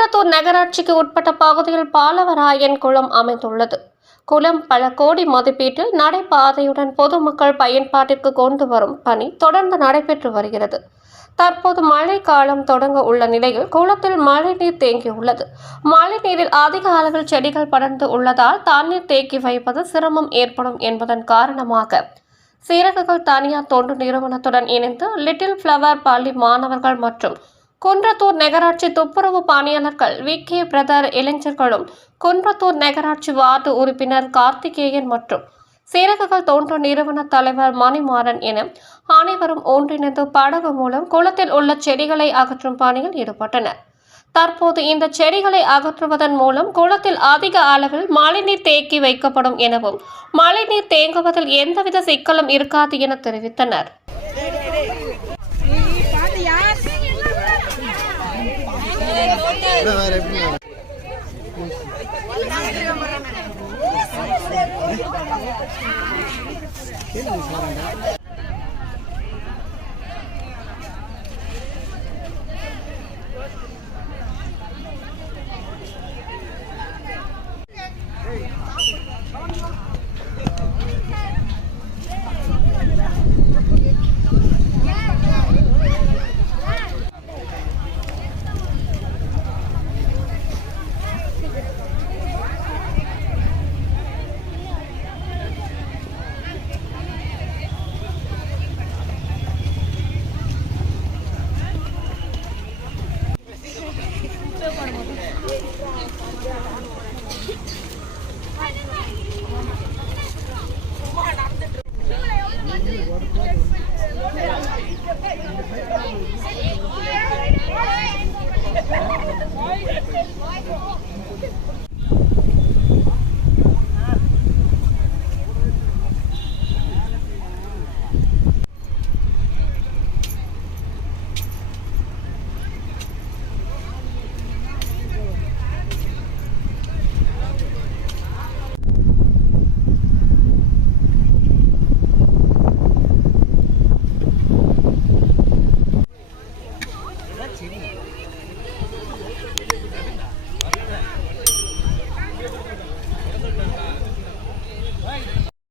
குன்றத்தூர் நகராட்சிக்கு உட்பட்ட பகுதியில் பாலவராயன் குளம் அமைந்துள்ளது. குளம் பல கோடி மதிப்பீட்டில் நடைபாதையுடன் பொதுமக்கள் பயன்பாட்டிற்கு கொண்டு வரும் பணி தொடர்ந்து நடைபெற்று வருகிறது. தற்போது மழை காலம் தொடங்க உள்ள நிலையில் குளத்தில் மழைநீர் தேங்கியுள்ளது. மழைநீரில் அதிக அளவில் செடிகள் படர்ந்து உள்ளதால் தண்ணீர் தேக்கி வைப்பது சிரமம் ஏற்படும் என்பதன் காரணமாக சீரகர்கள் தனியார் தொண்டு நிறுவனத்துடன் இணைந்து லிட்டில் ஃப்ளவர் பள்ளி மாணவர்கள் மற்றும் குன்றத்தூர் நகராட்சி துப்புரவு பணியாளர்கள் VK பிரதர் இளைஞர்களும் குன்றத்தூர் நகராட்சி வார்டு உறுப்பினர் கார்த்திகேயன் மற்றும் சீரகர்கள் தொண்டு நிறுவன தலைவர் மணிமாறன் என அனைவரும் ஒன்றிணைந்து படகு மூலம் குளத்தில் உள்ள செடிகளை அகற்றும் பணியில் ஈடுபட்டனர். தற்போது இந்த செடிகளை அகற்றுவதன் மூலம் குளத்தில் அதிக அளவில் மழைநீர் தேக்கி வைக்கப்படும் எனவும் மழைநீர் தேங்குவதில் எந்தவித சிக்கலும் இருக்காது என தெரிவித்தனர்.